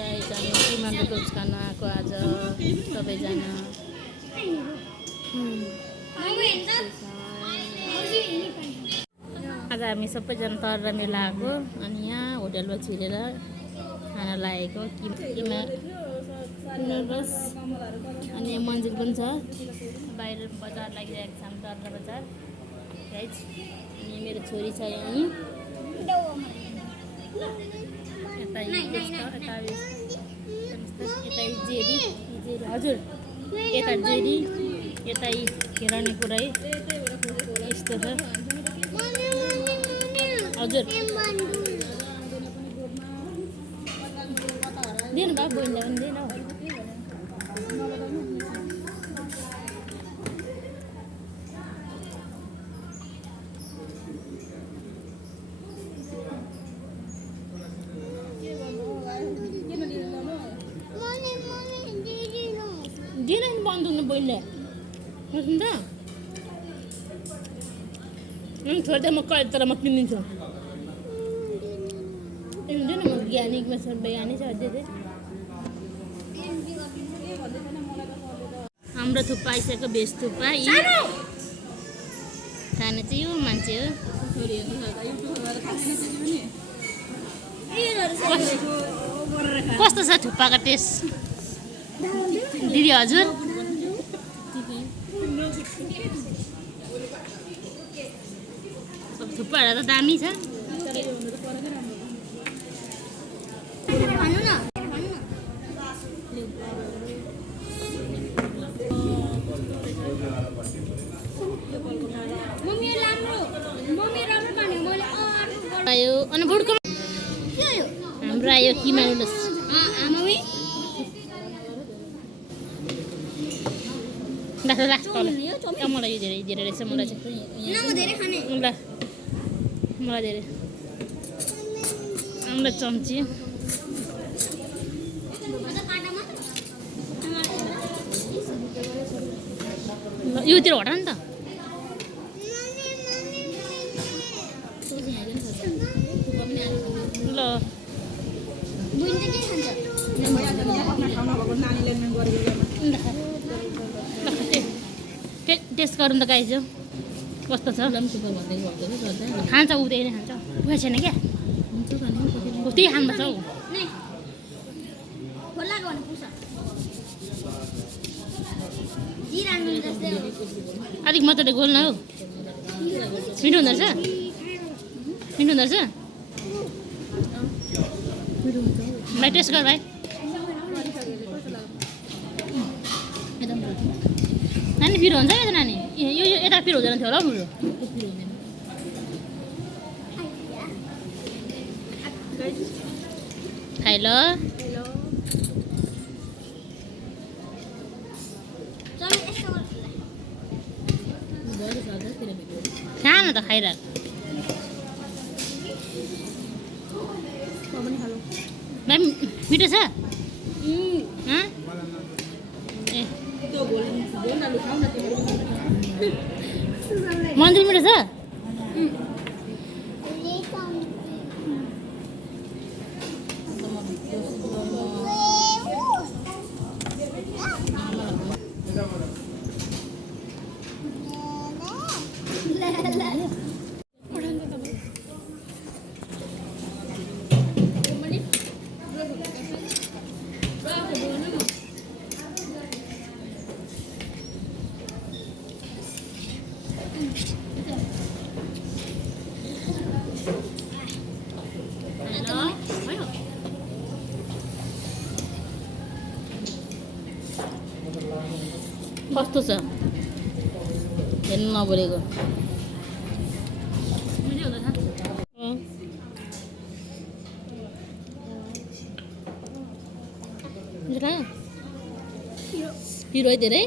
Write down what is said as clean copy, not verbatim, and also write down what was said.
Guys हामी सीमाको dose खान आएको आज सबैजना। आज हामी सबैजना तरेर मेला आएको अनि यहाँ होटलमा छिरेर खाना लागेको किमा नुडल्स अनि मन्जिल पनि छ। बाहिर बजार लागिरहेको छ हामी तरेर बजार गाइस। अनि मेरो छोरी छ यहीँ यता जेरी हजुर यता जेरी यता हेराउने कुरै यस्तो छ हजुर। दिनु भयो बहिनीलाई पनि दिनु दिन बन्द हुनु बहिनीले सुन्छ छोड्दै म कहिले तर म किनिदिन्छु। हुँदैन म ज्ञानीमा छ बयानी छ अझै हाम्रो थुक्पा आइसक्यो भेज थुक्पा खाने चाहिँ यो मान्छे हो। कस्तो छ थुक्पाको टेस्ट दिदी हजुर? थुक्पाहरू त दामी छ। आयो अनि बुढको हाम्रो आयो किमा नुडल्स। मलाई यो धेरै रहेछ मलाई चाहिँ ल मलाई धेरै हामीलाई चम्ची योतिर हटा नि त ल टेस्ट गरौँ त गाइज कस्तो छ खान्छ ऊ त्यही नै खान्छ उयो छैन क्या त्यही खानुपर्छ हौ। अलिक मजाले गोल्न हौ मिठो हुँदो रहेछ मिठो हुँदो रहेछ भाइ टेस्ट गर भाइ। नानी पिरो हुन्छ यता नानी यो यता पिरो हुँदैन थियो होला हौ बुढो खाइ ल खान त खाइरह भाइ मिठो छ ए मन्दिर मिठो छ कस्तो छ हेर्नु नबोलेको पिरो है धेरै